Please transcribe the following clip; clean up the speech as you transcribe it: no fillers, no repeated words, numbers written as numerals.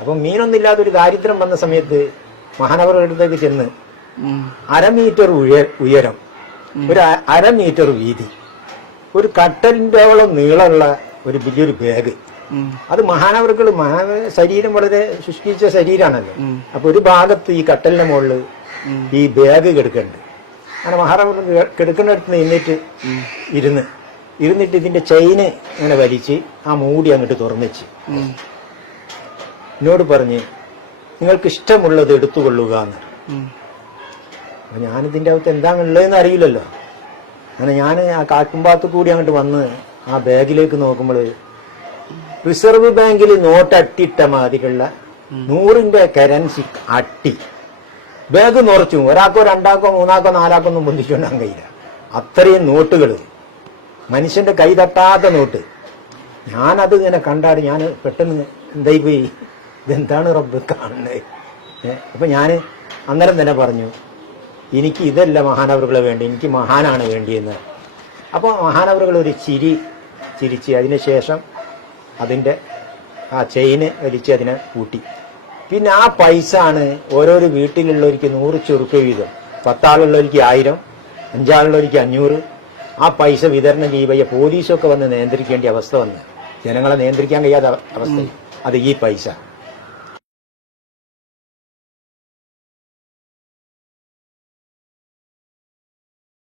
അപ്പം മീനൊന്നില്ലാത്തൊരു ദാരിദ്ര്യം വന്ന സമയത്ത് മഹാനവറുടെ അടുത്തേക്ക് ചെന്ന് 1/2 മീറ്റർ ഉയരം, ഒരു 1/2 മീറ്റർ വീതി, ഒരു കട്ടലിന്റെയോളം നീളമുള്ള ഒരു വലിയൊരു ബാഗ്. അത് മഹാനവറുകൾ ശരീരം വളരെ ശുഷ്കിച്ച ശരീരമാണല്ലോ. അപ്പൊ ഒരു ഭാഗത്ത് ഈ കട്ടലിന്റെ മുകളിൽ ഈ ബാഗ് കിടക്കുന്നുണ്ട്. അങ്ങനെ മഹാനവർ കിടക്കുന്നിടത്ത് നിന്നിട്ട് ഇരുന്നിട്ട് ഇതിന്റെ ചെയിന് ഇങ്ങനെ വലിച്ച് ആ മൂടി അങ്ങോട്ട് തുറന്നിച്ച് എന്നോട് പറഞ്ഞ് നിങ്ങൾക്ക് ഇഷ്ടമുള്ളത് എടുത്തുകൊള്ളുക എന്ന്. അപ്പൊ ഞാനിതിന്റെ അകത്ത് എന്താണുള്ളതെന്ന് അറിയില്ലല്ലോ. അങ്ങനെ ഞാൻ ആ കാട്ടുംപാത്ത് കൂടി അങ്ങോട്ട് വന്ന് ആ ബാഗിലേക്ക് നോക്കുമ്പോൾ റിസർവ് ബാങ്കിൽ നോട്ട് അട്ടിയിട്ട മാതിരിയുള്ള 100ന്റെ കറൻസി അട്ടി. ബാഗ് നിറച്ചു. ഒരാൾക്കോ രണ്ടാൾക്കോ മൂന്നാൾക്കോ നാലാൾക്കോ ഒന്നും പൊന്തിച്ചുകൊണ്ടാൻ കഴിയില്ല. അത്രയും നോട്ടുകൾ, മനുഷ്യന്റെ കൈ തട്ടാത്ത നോട്ട്. ഞാനത് ഇങ്ങനെ കണ്ടാട് ഞാൻ പെട്ടെന്ന് എന്തായി പോയി, ഇതെന്താണ് റബ്ബ് കാണുന്നത്? അപ്പൊ ഞാൻ അന്നേരം തന്നെ പറഞ്ഞു, എനിക്ക് ഇതല്ല മഹാനവറുകളെ വേണ്ടി, എനിക്ക് മഹാനാണ് വേണ്ടിയെന്ന്. അപ്പോൾ മഹാനവറുകൾ ഒരു ചിരിച്ച് അതിനുശേഷം അതിൻ്റെ ആ ചെയിന് വലിച്ച് അതിനെ കൂട്ടി. പിന്നെ ആ പൈസ ആണ് ഓരോരോ വീട്ടിലുള്ളവർക്ക് 100 ചെറുക്ക വീതം, 10 ആളുള്ളവർക്ക് 1000, 5 ആളുള്ളവർക്ക് 500. ആ പൈസ വിതരണം ചെയ്യുമ്പോൾ പോലീസൊക്കെ വന്ന് നിയന്ത്രിക്കേണ്ട അവസ്ഥ വന്ന്, ജനങ്ങളെ നിയന്ത്രിക്കാൻ കഴിയാത്ത അവസ്ഥ. അത് ഈ പൈസ